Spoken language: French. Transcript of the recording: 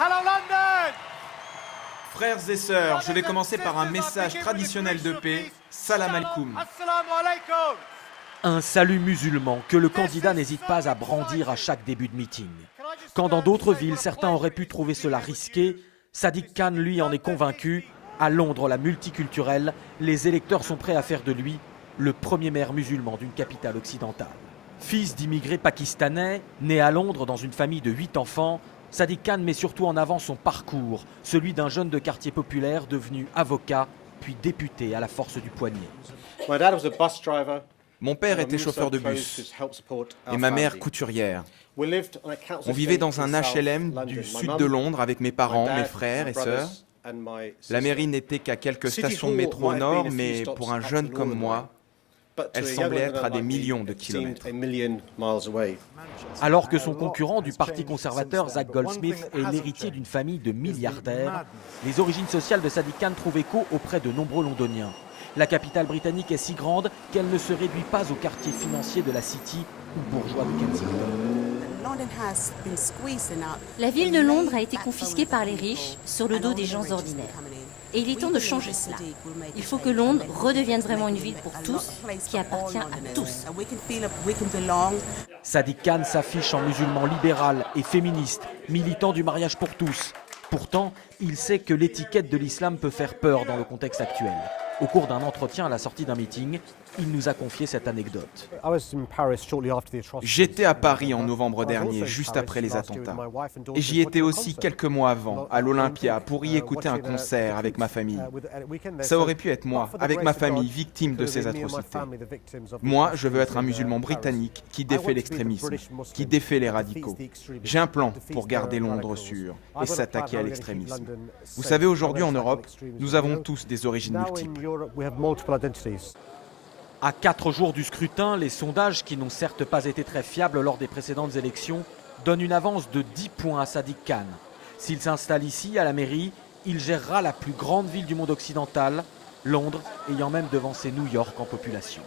Hello London! Frères et sœurs, je vais commencer par un message traditionnel de paix. Salam alaikum. Assalamu alaikum. Un salut musulman que le candidat n'hésite pas à brandir à chaque début de meeting. Quand dans d'autres villes, certains auraient pu trouver cela risqué, Sadiq Khan, lui, en est convaincu. À Londres, la multiculturelle, les électeurs sont prêts à faire de lui le premier maire musulman d'une capitale occidentale. Fils d'immigrés pakistanais, né à Londres dans une famille de 8 enfants, Sadiq Khan met surtout en avant son parcours, celui d'un jeune de quartier populaire devenu avocat, puis député à la force du poignet. Mon père était chauffeur de bus et ma mère couturière. On vivait dans un HLM du sud de Londres avec mes parents, mes frères et sœurs. La mairie n'était qu'à quelques stations de métro au nord, mais pour un jeune comme moi, elle semblait être à des millions de kilomètres. Alors que son concurrent du Parti conservateur, Zach Goldsmith, est l'héritier d'une famille de milliardaires, les origines sociales de Sadiq Khan trouvent écho auprès de nombreux Londoniens. La capitale britannique est si grande qu'elle ne se réduit pas au quartier financier de la City ou bourgeois de Kensington. La ville de Londres a été confisquée par les riches sur le dos des gens ordinaires. Et il est temps de changer cela. Il faut que Londres redevienne vraiment une ville pour tous, qui appartient à tous. Sadiq Khan s'affiche en musulman libéral et féministe, militant du mariage pour tous. Pourtant, il sait que l'étiquette de l'islam peut faire peur dans le contexte actuel. Au cours d'un entretien à la sortie d'un meeting, il nous a confié cette anecdote. J'étais à Paris en novembre dernier, juste après les attentats. Et j'y étais aussi quelques mois avant, à l'Olympia, pour y écouter un concert avec ma famille. Ça aurait pu être moi, avec ma famille, victime de ces atrocités. Moi, je veux être un musulman britannique qui défait l'extrémisme, qui défait les radicaux. J'ai un plan pour garder Londres sûr et s'attaquer à l'extrémisme. Vous savez, aujourd'hui en Europe, nous avons tous des origines multiples. À 4 jours du scrutin, les sondages, qui n'ont certes pas été très fiables lors des précédentes élections, donnent une avance de 10 points à Sadiq Khan. S'il s'installe ici, à la mairie, il gérera la plus grande ville du monde occidental, Londres ayant même devancé New York en population.